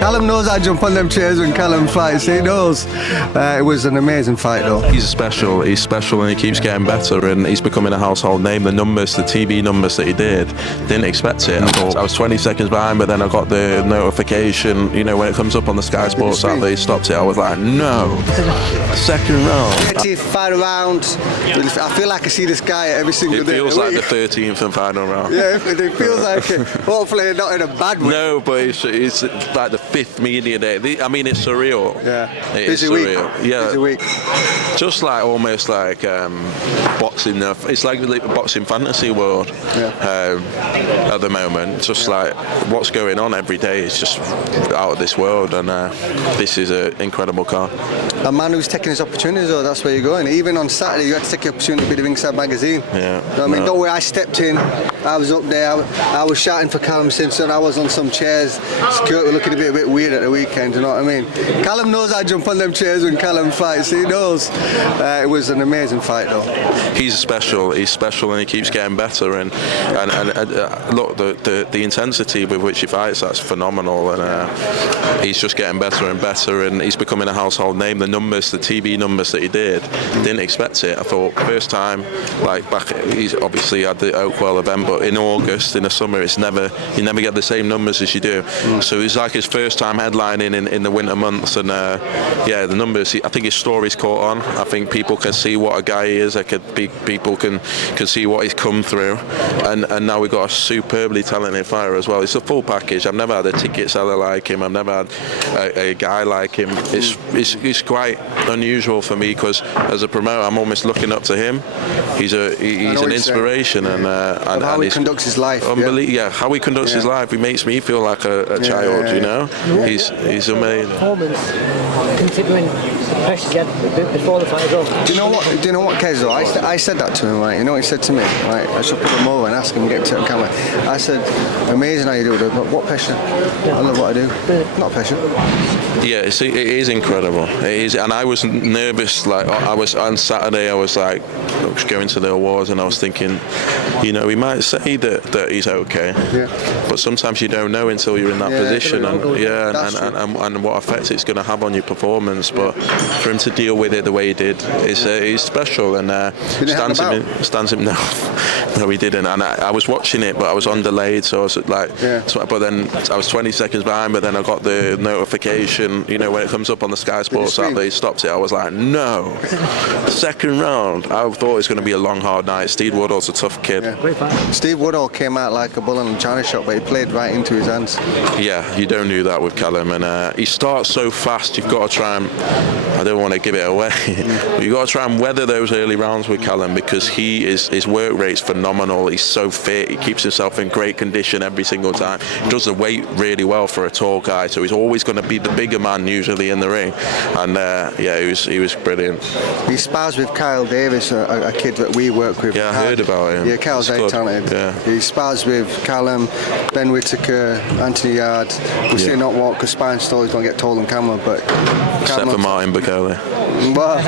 Callum knows I jump on them chairs when Callum fights. He knows. It was an amazing fight, though. He's special, and he keeps getting better, and he's becoming a household name. The numbers, the TV numbers that he didn't expect it. I was 20 seconds behind, but then I got the notification, you know, when it comes up on the Sky Sports app that he stopped it. I was like, no, second round. 13th final round. I feel like I see this guy every single day. It feels like the 13th and final round. Yeah, it feels like it. Hopefully not in a bad way. No, but it's like the 5th media day. I mean, it's surreal. Yeah. It Busy is surreal. week. Yeah. Busy week. Just like almost like boxing. It's like the boxing fantasy world at the moment. Just like what's going on every day is just out of this world, and this is an incredible card. A man who's taking his opportunities, though, that's where you're going. Even on Saturday, you had to take your opportunity to be the Ringside Magazine. Yeah. You know what I mean? Don't worry, I stepped in. I was up there. I was shouting for Callum Simpson. I was on some chairs. Security were looking a bit weird at the weekend. You know what I mean? Callum knows I jump on them chairs when Callum fights. He knows. It was an amazing fight, though. He's special, and he keeps getting better. And look, the intensity with which he fights, that's phenomenal. And he's just getting better and better, and he's becoming a household name. The numbers, the TV numbers that he didn't expect it. I thought first time, like back, he's obviously had the Oakwell event, but in August, in the summer, you never get the same numbers as you do. So it was like his first time headlining in the winter months, and the numbers. I think his story's caught on. I think people can see what a guy he is. People can see what he's come through, and now we've got a superbly talented fighter as well. It's a full package. I've never had a ticket seller like him. I've never had a guy like him. It's quite unusual for me, because as a promoter, I'm almost looking up to him. He's an inspiration, and how he conducts his life. How he conducts his life. He makes me feel like a child. You know, he's amazing. Considering the pressures he had before the fight as well. Do you know what, Kez, though? I said that to him, right? You know what he said to me? Right? I should put him over and ask him, get him to the camera. I said, amazing how you do it, but what pressure? I love what I do. Not pressure. Yeah, it is incredible. It is, and I was nervous. Like I was on Saturday, I was like going to the awards, and I was thinking, you know, he might say that he's okay, but sometimes you don't know until you're in that position, and what effect it's going to have on your performance. But for him to deal with it the way he did, he's special, and stands him. No, he didn't. And I was watching it, but I was on delayed, so I was like, but then I was 20 seconds behind, but then I got the notification, you know, when it comes up on the Sky Sports app that he stopped it. I was like, no, second round. I thought it was going to be a long, hard night. Steve Woodall's a tough kid. Steve Woodall came out like a bull in a china shop, but he played right into his hands. Yeah, you don't do that with Callum, and he starts so fast. You've got to try and, I don't want to give it away, but you've got to try and weather those early rounds with Callum, because his work rate's phenomenal. He's so fit. He keeps himself in great condition every single time. He does the weight really well for a tall guy, so he's always going to be the bigger man usually in the ring. And he was brilliant. He spars with Kyle Davis, a kid that we work with. Yeah, I heard about him. Yeah, Kyle's very talented. Yeah. He spars with Callum, Ben Whittaker, Anthony Yard. We'll see not what, because sparring stories don't get told on camera, but except for Martin Bacoli. Well,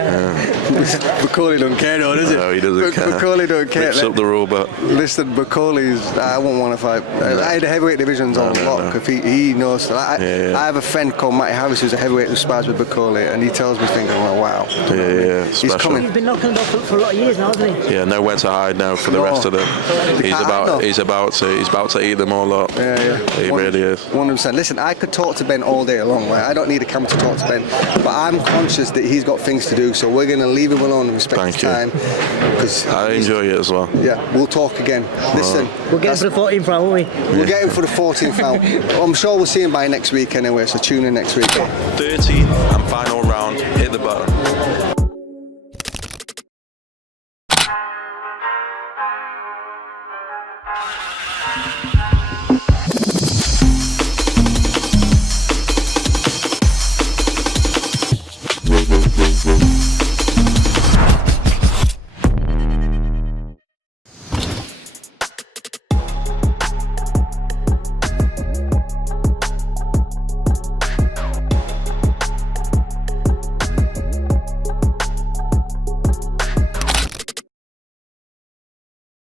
Bacoli don't care, though, does it? No, he doesn't care. Bacoli don't care. Rips up the rule, but listen, Bacoli's. I won't want to fight. I had the heavyweight divisions on lock. If he knows that. I have a friend called Matty Harris who's a heavyweight who spars with Bacoli, and he tells me things. I'm like, wow. He's coming. He's been knocking about for a lot of years now, hasn't he? Yeah, nowhere to hide now for the rest of them. He's about to eat them all up. He really is. 100%. Listen, I could talk to Ben all day long. Right? I don't need a camera to talk to Ben, but I'm conscious that he's got things to do, so we're going to leave him alone and respect his time. I enjoy it as well. Yeah, we'll talk again. Listen, we'll get him for the 14th round, won't we? We'll get him for the 14th round. I'm sure we'll see him by next week anyway, so tune in next week. 13th and final round, hit the button.